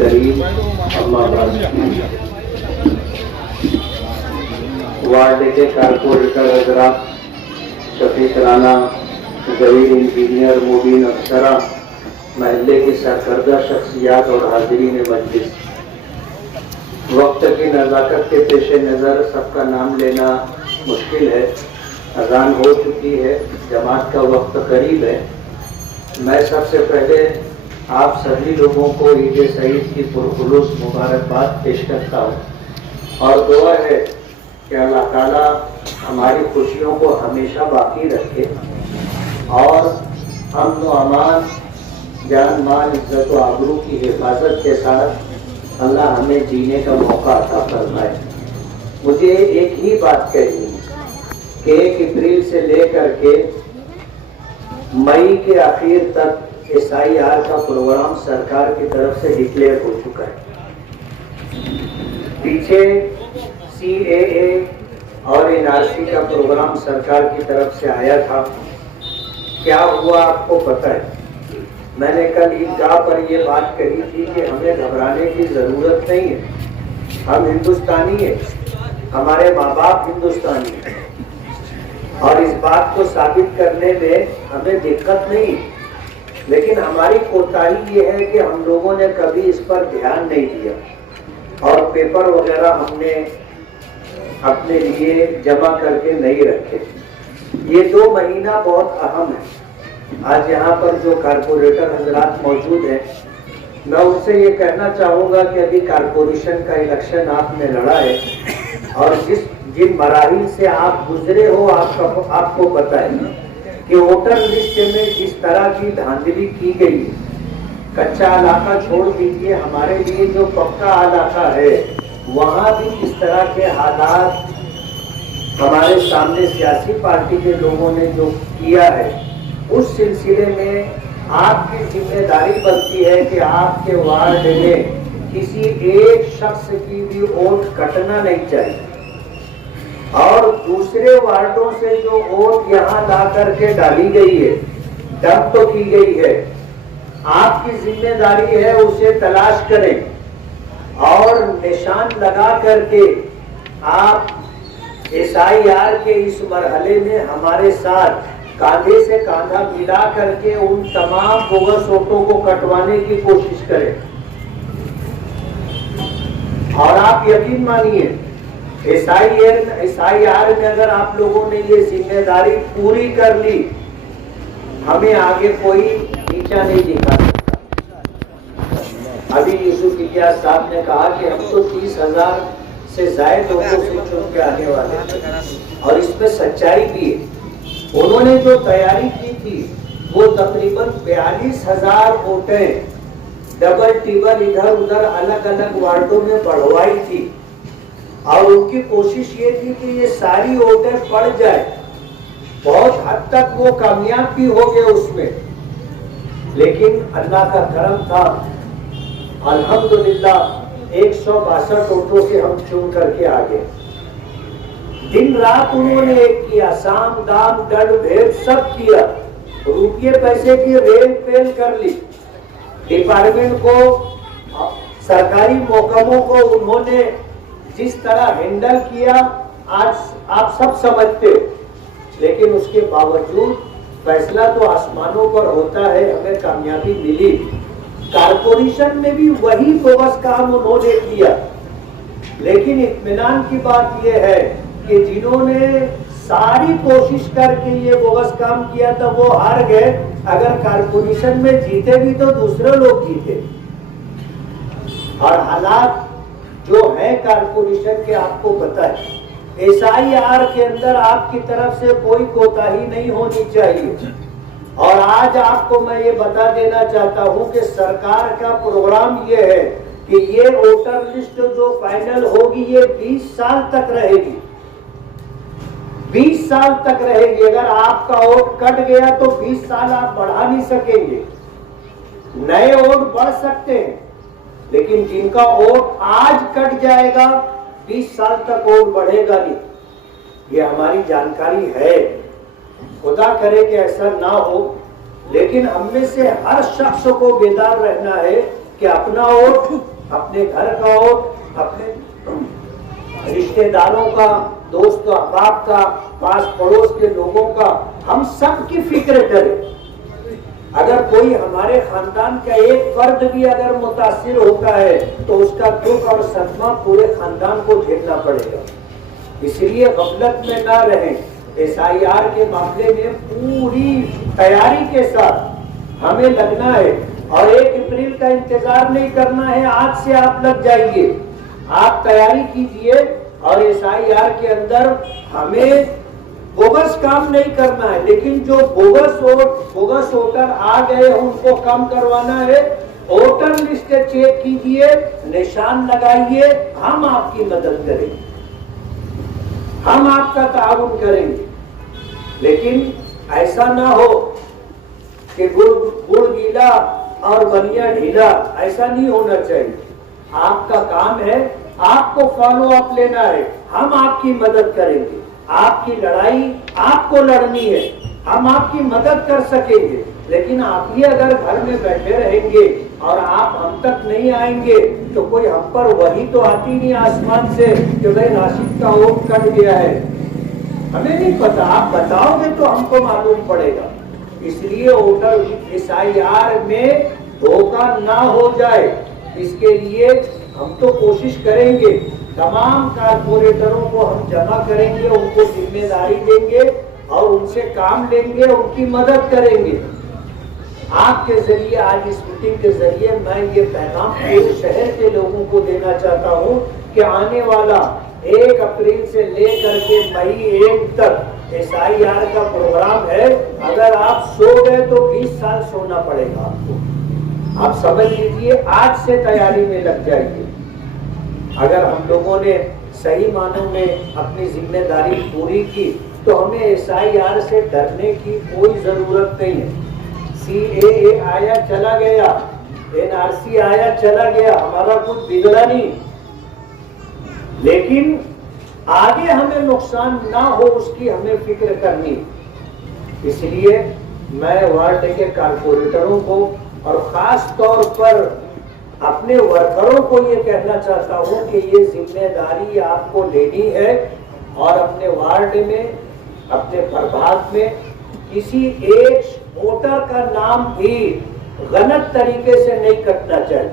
करीम, अम्मा बाद। वार्ड के कारपोरेटर हजरात, शफीक राना, जहीर इंजीनियर, मुबीन अफसरा, महल्ले की सरकर्दा शख्सियात और हाजिरीन मजलिस, वक्त की नज़ाकत के पेश नज़र सबका नाम लेना मुश्किल है। अज़ान हो चुकी है, जमात का वक्त करीब है। मैं सबसे पहले आप सभी लोगों को ईद सईद की पुरखुलूस मुबारकबाद पेश करता हूँ और दुआ है कि अल्लाह ताला हमारी खुशियों को हमेशा बाकी रखे और अमन व अमान, जान माल, इज्जत व आबरू की हिफाजत के साथ अल्लाह हमें जीने का मौका अता फरमाए। मुझे एक ही बात कहनी है कि 1 अप्रैल से लेकर के मई के आखिर तक SIR का प्रोग्राम सरकार की तरफ से डिक्लेयर हो चुका है। पीछे CAA और NRC का प्रोग्राम सरकार की तरफ से आया था। क्या हुआ आपको पता है? मैंने कल ईदगाह पर यह बात कही थी कि हमें घबराने की जरूरत नहीं है। हम हिंदुस्तानी हैं, हमारे माँ बाप हिंदुस्तानी हैं और इस बात को साबित करने में हमें दिक्कत नहीं। लेकिन हमारी कोताही ये है कि हम लोगों ने कभी इस पर ध्यान नहीं दिया और पेपर वगैरह हमने अपने लिए जमा करके नहीं रखे। ये 2 महीना बहुत अहम है। आज यहाँ पर जो कारपोरेटर हजरात मौजूद हैं, मैं उनसे ये कहना चाहूँगा कि अभी कारपोरेशन का इलेक्शन आपने लड़ा है और जिन मराहिल से आप गुजरे हो आपको पता है कि वोटर लिस्ट में जिस तरह की धांधली की गई है। कच्चा इलाका छोड़ दीजिए, हमारे लिए जो पक्का इलाका है वहाँ भी किस तरह के हालात हमारे सामने सियासी पार्टी के लोगों ने जो किया है, उस सिलसिले में आपकी जिम्मेदारी बनती है कि आपके वार्ड में किसी एक शख्स की भी वोट कटना नहीं चाहिए और दूसरे वार्डों से जो वोट यहाँ ला करके डाली गई है, डंप तो की गई है, आपकी जिम्मेदारी है उसे तलाश करें और निशान लगा करके आप SIR के इस मरहले में हमारे साथ कांधे से कांधा मिला करके उन तमाम बोगस वोटों को कटवाने की कोशिश करें। और आप यकीन मानिए SIR में अगर आप लोगों ने ये जिम्मेदारी पूरी कर ली, हमें आगे कोई नीचा नहीं दिखा सकता। अभी यूसुफ इलियास साहब ने कहा कि हम तो 30,000 से ज्यादा लोगों से चुन के आने वाले और इसमें सच्चाई भी है। उन्होंने जो तैयारी की थी वो तकरीबन 42,000 वोटें डबल टिबल इधर उधर अलग अलग वार्डों में बढ़वाई थी और उनकी कोशिश ये थी कि ये सारी वोटें पड़ जाए। बहुत हद तक वो कामयाब भी हो गए उसमें, लेकिन अल्लाह का करम था, अल्हम्दुलिल्लाह 162 वोटों से हम चुन करके आ गए। दिन रात उन्होंने एक किया, साम दाम दंड भेद सब किया, रुपये पैसे की रेल पेल कर ली। डिपार्टमेंट को, सरकारी महकमों को उन्होंने जिस तरह हैंडल किया आज आप सब समझते हो, लेकिन उसके बावजूद फैसला तो आसमानों पर होता है, हमें कामयाबी मिली। कारपोरेशन में भी वही बोगस काम उन्होंने किया, लेकिन इत्मीनान की बात यह है कि जिन्होंने सारी कोशिश करके ये बोगस काम किया था वो हार गए। अगर कारपोरेशन में जीते भी तो दूसरे लोग जीते। और हालात जो है कारपोरेशन के आपको पता है, SIR के अंदर आपकी तरफ से कोई कोताही नहीं होनी चाहिए। और आज आपको मैं ये बता देना चाहता हूँ कि सरकार का प्रोग्राम ये है कि ये वोटर लिस्ट जो फाइनल होगी ये 20 साल तक रहेगी। 20 साल तक रहेगी। अगर आपका वोट कट गया तो 20 साल आप बढ़ा नहीं सकेंगे। नए वोट बढ़ सकते हैं, लेकिन जिनका वोट आज कट जाएगा 20 साल तक वोट बढ़ेगा नहीं। ये हमारी जानकारी है, खुदा करे कि ऐसा ना हो, लेकिन हम में से हर शख्स को बेदार रहना है कि अपना वोट, अपने घर का वोट, अपने रिश्तेदारों का, दोस्त अहबाब का, पास पड़ोस के लोगों का, हम सब की फिक्र करें। अगर कोई हमारे खानदान का एक फर्द भी अगर मुतासिर होता है तो उसका दुख और सदमा पूरे खानदान को झेलना पड़ेगा। इसलिए गफलत में ना रहें। SIR के मामले में पूरी तैयारी के साथ हमें लगना है और 1 अप्रैल का इंतजार नहीं करना है। आज से आप लग जाइए, आप तैयारी कीजिए और SIR के अंदर हमें बोगस काम नहीं करना है, लेकिन जो बोगस वोटर आ गए हैं उनको कम करवाना है। वोटर लिस्ट चेक कीजिए, निशान लगाइए, हम आपकी मदद करेंगे, हम आपका ताउन करेंगे। लेकिन ऐसा ना हो कि गुड़ गीला और बनिया ढीला, ऐसा नहीं होना चाहिए। आपका काम है, आपको फॉलो अप लेना है, हम आपकी मदद करेंगे। आपकी लड़ाई आपको लड़नी है, हम आपकी मदद कर सकेंगे। लेकिन आप ही अगर घर में बैठे रहेंगे और आप हम तक नहीं आएंगे तो कोई हम पर वही तो आती नहीं आसमान से कि भाई राशिद का वोट कट गया है। हमें नहीं पता, आप बताओगे तो हमको मालूम पड़ेगा। इसलिए वोटर SIR में धोखा ना हो जाए, इसके लिए हम तो कोशिश करेंगे। तमाम कारपोरेटरों को हम जमा करेंगे, उनको जिम्मेदारी देंगे और उनसे काम लेंगे, उनकी मदद करेंगे। आपके जरिए, आज इस मीटिंग के जरिए मैं ये पैगाम पूरे शहर के लोगों को देना चाहता हूँ कि आने वाला 1 अप्रैल से लेकर के मई 1 तक SIR का प्रोग्राम है। अगर आप सो गए तो 20 साल सोना पड़ेगा आपको। आप समझ लीजिए, आज से तैयारी में लग जाइए। अगर हम लोगों ने सही मानों में अपनी जिम्मेदारी पूरी की तो हमें SIR से डरने की कोई जरूरत नहीं है। CAA आया चला गया, NRC आया चला गया, हमारा कुछ बिगड़ा नहीं, लेकिन आगे हमें नुकसान ना हो उसकी हमें फिक्र करनी। इसलिए मैं वार्ड के कारपोरेटरों को और खास तौर पर अपने वर्करों को ये कहना चाहता हूं कि ये जिम्मेदारी आपको लेनी है और अपने वार्ड में, अपने प्रभाग में किसी एक वोटर का नाम भी गलत तरीके से नहीं कटना चाहिए।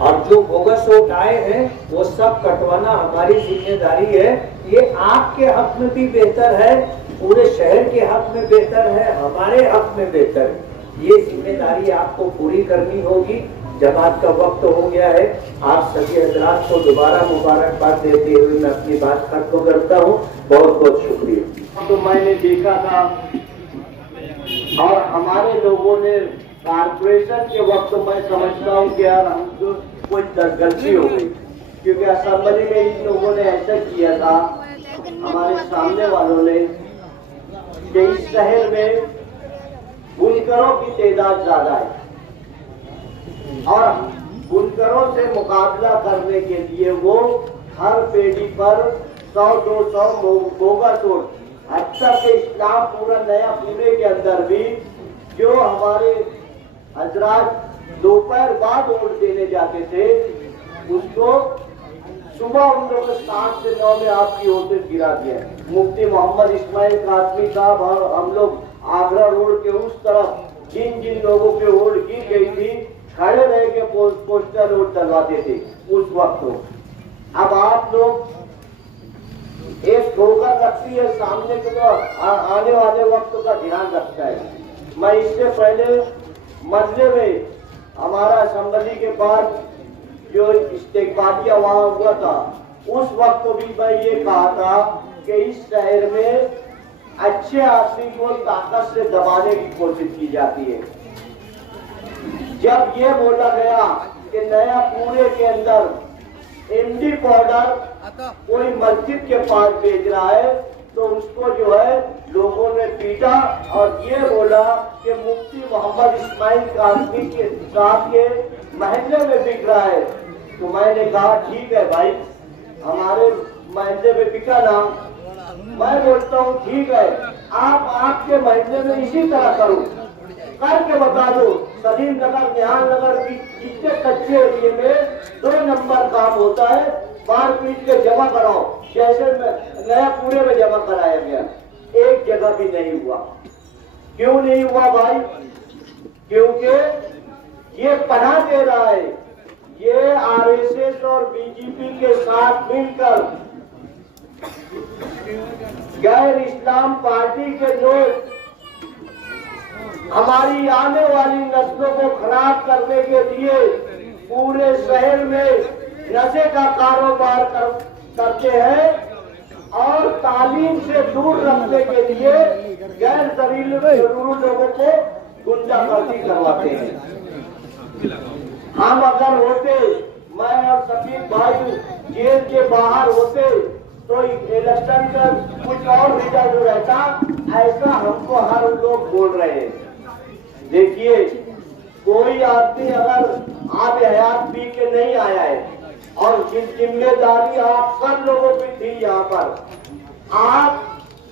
और जो बोगस वोट आए हैं वो सब कटवाना हमारी जिम्मेदारी है। ये आपके हक में भी बेहतर है, पूरे शहर के हक में बेहतर है, हमारे हक में बेहतर है। ये जिम्मेदारी आपको पूरी करनी होगी। जमात का वक्त हो गया है। आप सभी हजरात को दोबारा मुबारकबाद देते हुए मैं अपनी बात खत्म करता हूँ। बहुत बहुत शुक्रिया। तो मैंने देखा था और हमारे लोगों ने कारपोरेशन के वक्त मैं समझता हूँ कि यार हमको कोई गलती हो गई, क्योंकि असेंबली में इन लोगों ने ऐसा किया था, हमारे सामने वालों ने, कि इस शहर में बुनकरों की तादाद ज्यादा है और बुनकरों से मुकाबला करने के लिए वो हर पेड़ी पर 100-200 बोगस वोट, अच्छा के इस्लाम पूरा नया पूरे के अंदर भी जो हमारे हजरात दोपहर बाद वोट देने जाते थे उसको सुबह उन लोगों 7 से 9 में आपकी वोटें गिरा दिया। मुफ्ती मोहम्मद इस्माइल कासमी साहब और हम लोग आगरा रोड के उस तरफ जिन जिन लोगों के वोट गिर गई थी खड़े रह के पोस्टर वोट डलवाते थे उस वक्त। अब आप लोग एक ठोकर लगती है सामने के तो आने वाले वक्त का ध्यान रखता है। मैं इससे पहले मसले में हमारा असेंबली के बाद जो इस्तेकबालिया वहां हुआ था उस वक्त भी मैं ये कहा था कि इस शहर में अच्छे आदमी को ताकत से दबाने की कोशिश की जाती है। जब ये बोला गया कि नया पूरे के अंदर MD पाउडर कोई मस्जिद के पास बेच रहा है तो उसको जो है लोगों ने पीटा और ये बोला कि मुफ्ती मोहम्मद इस्माइल कासमी के साथ के महल्ले में बिक रहा है। तो मैंने कहा ठीक है भाई, हमारे महल्ले में बिका ना, मैं बोलता हूँ ठीक है, आप आपके महल्ले में इसी तरह करो, करके बता दो। सलीम नगर, निहाल नगर की जितने कच्चे एरिए में 2 नंबर काम होता है, मार पीट के जमा कराओ, जैसे नया पूरे में जमा कराया गया, एक जगह भी नहीं हुआ। क्यों नहीं हुआ भाई? क्योंकि ये पनाह दे रहा है, ये आरएसएस और बीजेपी के साथ मिलकर गैर इस्लाम पार्टी के लोग हमारी आने वाली नस्लों को खराब करने के लिए पूरे शहर में नशे का कारोबार करते हैं और तालीम से दूर रखने के लिए गैर जरूरी लोगों को गुंडागर्दी करवाते हैं। हम अगर होते, मैं और शफीक भाई जेल के बाहर होते तो इलेक्शन का कुछ और रिजल्ट रहता, ऐसा हमको हर लोग बोल रहे हैं। देखिए, कोई आदमी अगर आप हयात पी के नहीं आया है और जिम्मेदारी आप सब लोगों की थी, यहाँ पर आप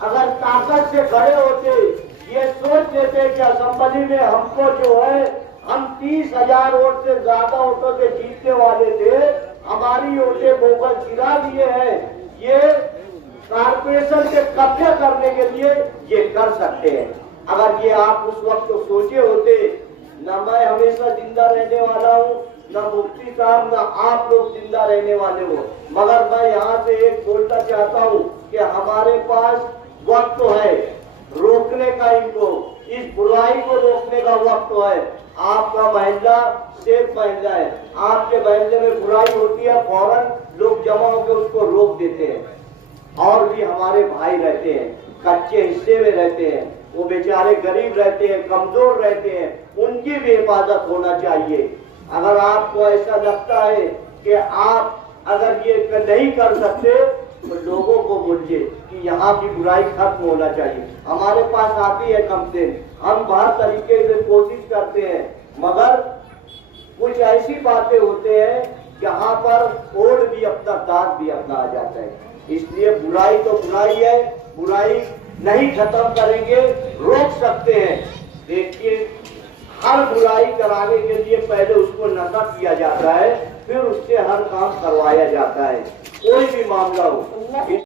अगर ताकत से खड़े होते, ये सोच लेते कि असेंबली में हमको जो है, हम 30,000 वोट से ज्यादा वोटों से जीतने वाले थे, हमारी वोटें बोगस गिरा दिए हैं, ये कारपोरेशन के कब्जे करने के लिए ये कर सकते हैं। अगर ये आप उस वक्त तो सोचे होते, न मैं हमेशा जिंदा रहने वाला हूँ, न मुफ्ती साहब, न आप लोग जिंदा रहने वाले हो, मगर मैं यहाँ से एक बोलना चाहता हूँ कि हमारे पास वक्त तो है रोकने का, इनको इस बुराई को रोकने का वक्त तो है। आपका महल्ला सेफ महल्ला है, आपके महल्ले में बुराई होती है, फौरन लोग जमा होकर उसको रोक देते हैं। और भी हमारे भाई रहते हैं, कच्चे हिस्से में रहते हैं, वो बेचारे गरीब रहते हैं, कमजोर रहते हैं, उनकी भी हिफाजत होना चाहिए। अगर आपको ऐसा लगता है कि आप अगर ये नहीं कर सकते तो लोगों को बोलिए कि यहाँ की बुराई खत्म होना चाहिए। हमारे पास आती है कंप्लेन, हम हर तरीके से कोशिश करते हैं, मगर कुछ ऐसी बातें होते हैं जहाँ पर कोड भी अपना, दाग भी अपना आ जाता है। इसलिए बुराई तो बुराई है, बुराई नहीं खत्म करेंगे, रोक सकते हैं। देखिए, हर बुराई कराने के लिए पहले उसको नशा किया जाता है, फिर उससे हर काम करवाया जाता है, कोई भी मामला हो।